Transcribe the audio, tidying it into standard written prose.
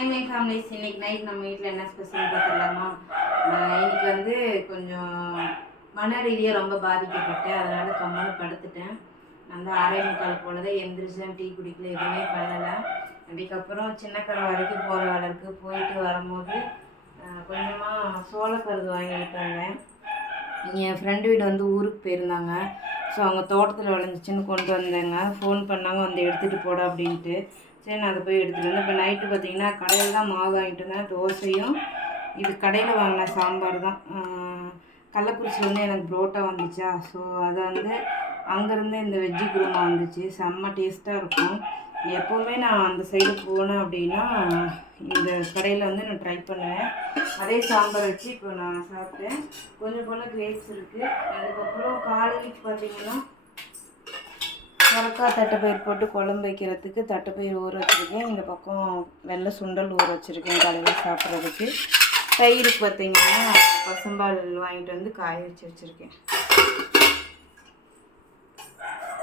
Hi my families, இன்னைக்கு night நம்ம வீட்டில் என்ன ஸ்பெஷல் பார்த்துடலாமா? இன்னைக்கு வந்து கொஞ்சம் மன ரீதியாக ரொம்ப பாதிக்கப்பட்டேன். அதனால் கம்மல் படுத்துட்டேன். நான் தான் 6:45 போல தான் எந்திரிச்சேன். டீ குடிக்கல, எதுவுமே பண்ணலை. அதுக்கப்புறம் சின்ன கடை வரைக்கும் போகிற வேலைக்கு போயிட்டு வரும்போது கொஞ்சமாக சோளக்கருது வாங்கிட்டு வந்தேன். என் ஃப்ரெண்டு வீடு வந்து ஊருக்கு போயிருந்தாங்க. ஸோ அவங்க தோட்டத்தில் விளைஞ்சிச்சின்னு கொண்டு வந்தேங்க. ஃபோன் பண்ணாங்க, வந்து எடுத்துகிட்டு போட அப்படின்ட்டு. சரி, நான் அதை போய் எடுத்துகிட்டு வந்தேன். இப்போ நைட்டு பார்த்திங்கன்னா கடையில் தான் மாவு வாங்கிட்டு வந்தேன். தோசையும் இது கடையில் வாங்கின சாம்பார் தான். கள்ளக்குறிச்சிலேருந்து எனக்கு புரோட்டா வந்துச்சா, ஸோ அதை வந்து அங்கேருந்து இந்த வெஜ்ஜி குருமா வந்துச்சு. செம்ம டேஸ்ட்டாக இருக்கும். எப்போவுமே நான் அந்த சைடு போனேன் அப்படின்னா இந்த கடையில் வந்து நான் ட்ரை பண்ணுவேன். அதே சாம்பார் வச்சு இப்போ நான் சாப்பிட்டேன். கொஞ்சம் போல் கிரேப்ஸ் இருக்குது. அதுக்கப்புறம் காலைக்கு பார்த்திங்கன்னா சுரக்காய் தட்டைப்பயிர் போட்டு குழம்பு வைக்கிறதுக்கு தட்டைப்பயிர் ஊற வச்சுருக்கேன். இந்த பக்கம் வெள்ளை சுண்டல் ஊற வச்சுருக்கேன் காலையில் சாப்பிட்றதுக்கு. தயிருக்கு பார்த்திங்கன்னா பசும்பால் வாங்கிட்டு வந்து காய வச்சுருக்கேன்.